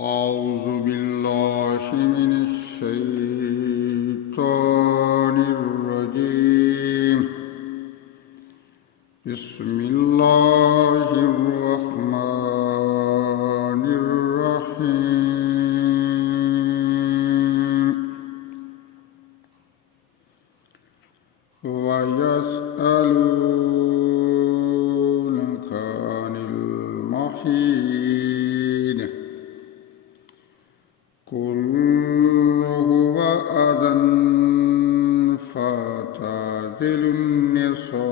أعوذ بالله من الشيطان الرجيم. بسم الله الرحمن الرحيم. ويسألونك عن المحيض قل هو أذى فاعتزلوا النساء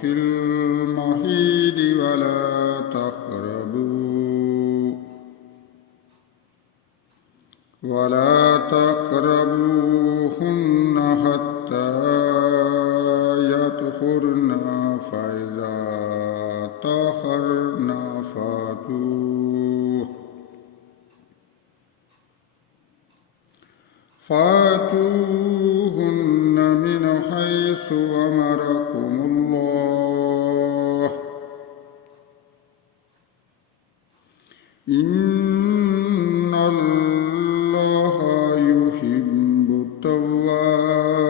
في المحيض ولا تقربوهن حتى يطهرن فإذا طهرن فاتوهن من حيث أمركم الله إن الله يحب التوابين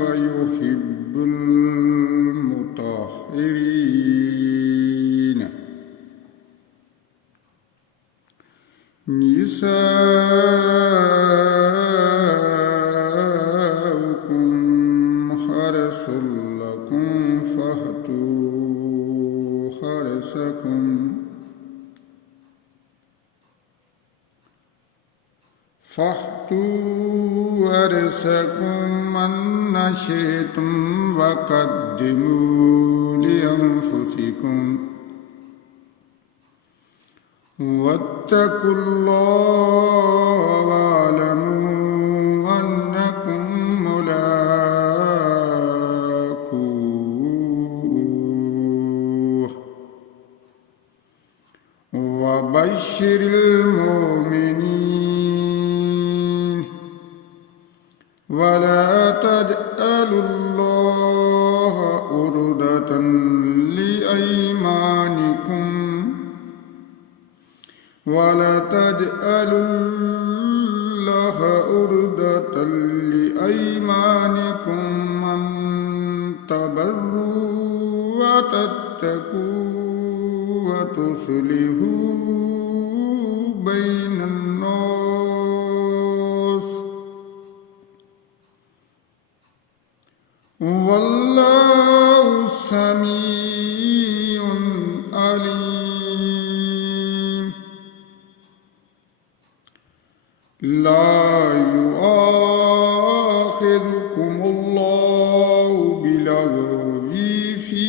ويحب المطهرين. نساؤكم حرث لكم فأتوا حرثكم أن شئتم وقدموا لأنفسكم واتقوا الله واعلموا أنكم ملاقوه وبشر المؤمنين. ولا تجعلوا الله عرضة لأيمانكم أن تبروا وتتقوا وتصلحوا بين الناس والله سميع عليم. لا يؤاخذكم الله باللغو في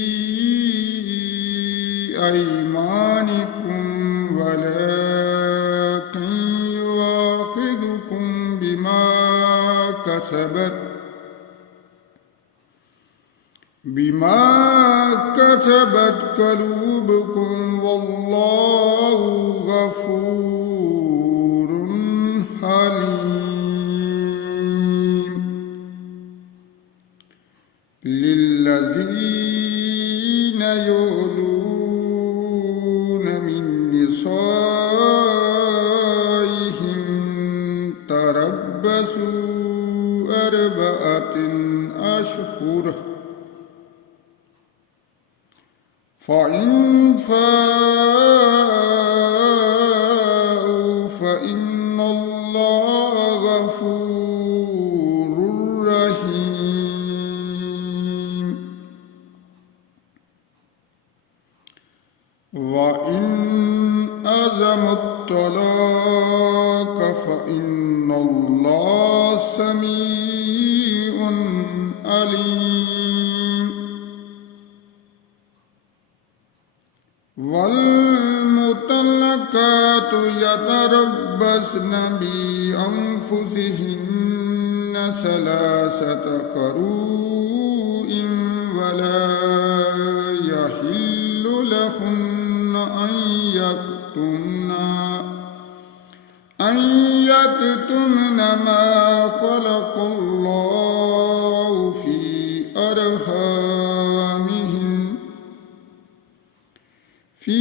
أيمانكم ولكن يؤاخذكم بما كسبت قلوبكم والله غفور حليم. للذين يؤلون من نسائهم تربصوا 4 أشهر فإن فاءوا فإن الله غفور رحيم. وإن عزموا الطلاق فإن الله سميع عليم. والمطلقات يتربصن بأنفسهن 3 قروء ولا يحل لهن أن يكتمن ما خلق الله في أرحامهن في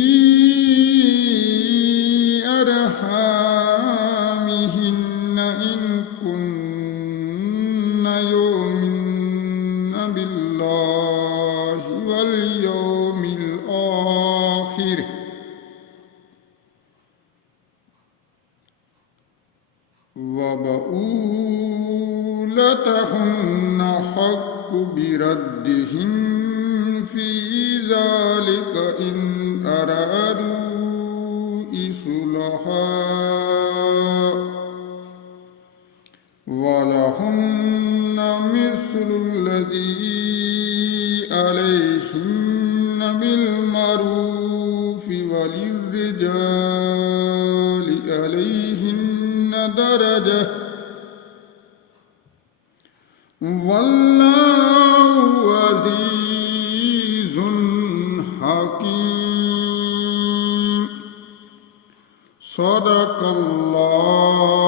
أرحامهن إن كن يؤمن بالله واليوم الآخر وبؤولتهن حق بردهن في ذلك إن أرادوا إصلاحا ولهن مثل الذي عليهن بالمعروف وللرجال عليهن درجة والله عزيز حكيم صدق الله